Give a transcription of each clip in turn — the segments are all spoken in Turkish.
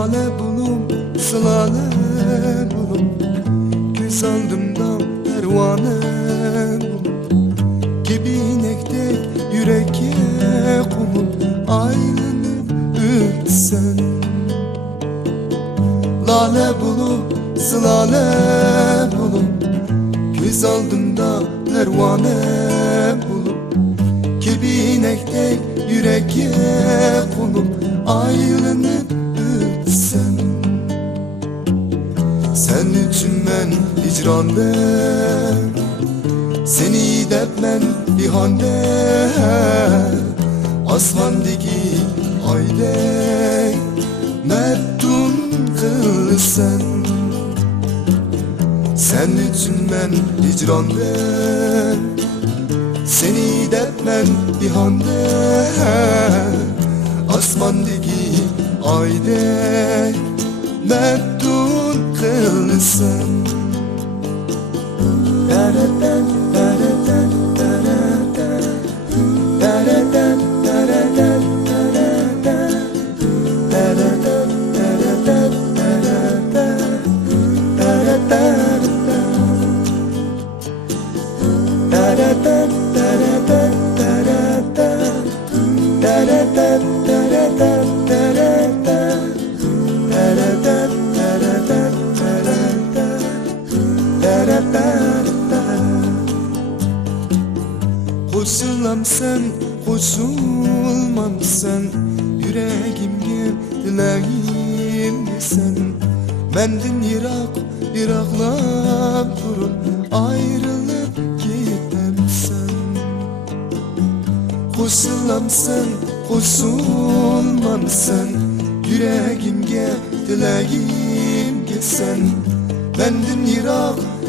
Lale bulum, sılale bulum, göz aldımda pervane bulum, gebinekte yüreğe konup ayrılıp ötsen. Lale bulum, sılale bulum, göz aldımda pervane bulum, gebinekte yüreğe konup ayrılıp ötsen. Sen üçün mən hicranda, seni dep mən bihanda, asmandaki aydek məftun kılsan. Sen üçün mən hicranda, seni dep mən bihanda, asmandaki aydek məftun kılsan. Daradan, daradan, daradan, daradan, daradan, daradan, daradan, daradan, daradan, daradan, daradan, daradan, daradan, daradan, koşulam sen, koşulmam sen, yüreğimge dileğimge sen. Menden yiraklap durup ayrılıp gitmem sen. Koşulam sen, koşulmam sen, yüreğimge dileğimge sen. Menden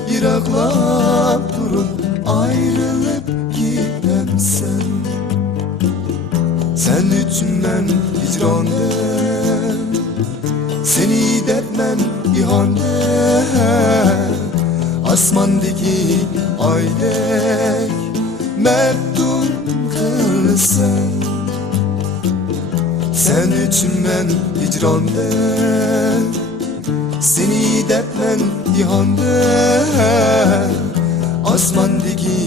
yiraklap durup ayrılıp gitmem sen. Sen üçün mən hicranda, seni dep mən ihanda, asmandaki aydek məftun kılsan. Sen üçün mən hicranda, seni dep mən ihanda, asmandaki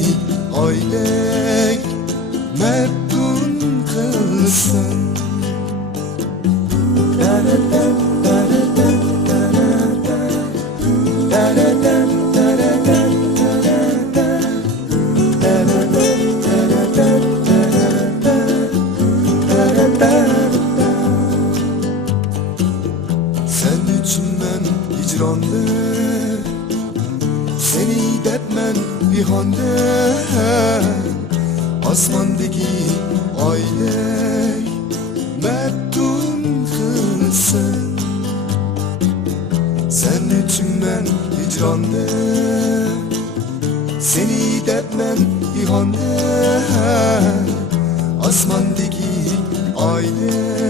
aydek məftun kılsan. Daradan, daradan, daradan, daradan, daradan, daradan, daradan, daradan, daradan. Sen üçün mən hicranda, seni dep mən bihanda, asmandaki aydek məftun kılsan. Sen üçün mən hicranda, seni dep mən bihanda, asmandaki aydek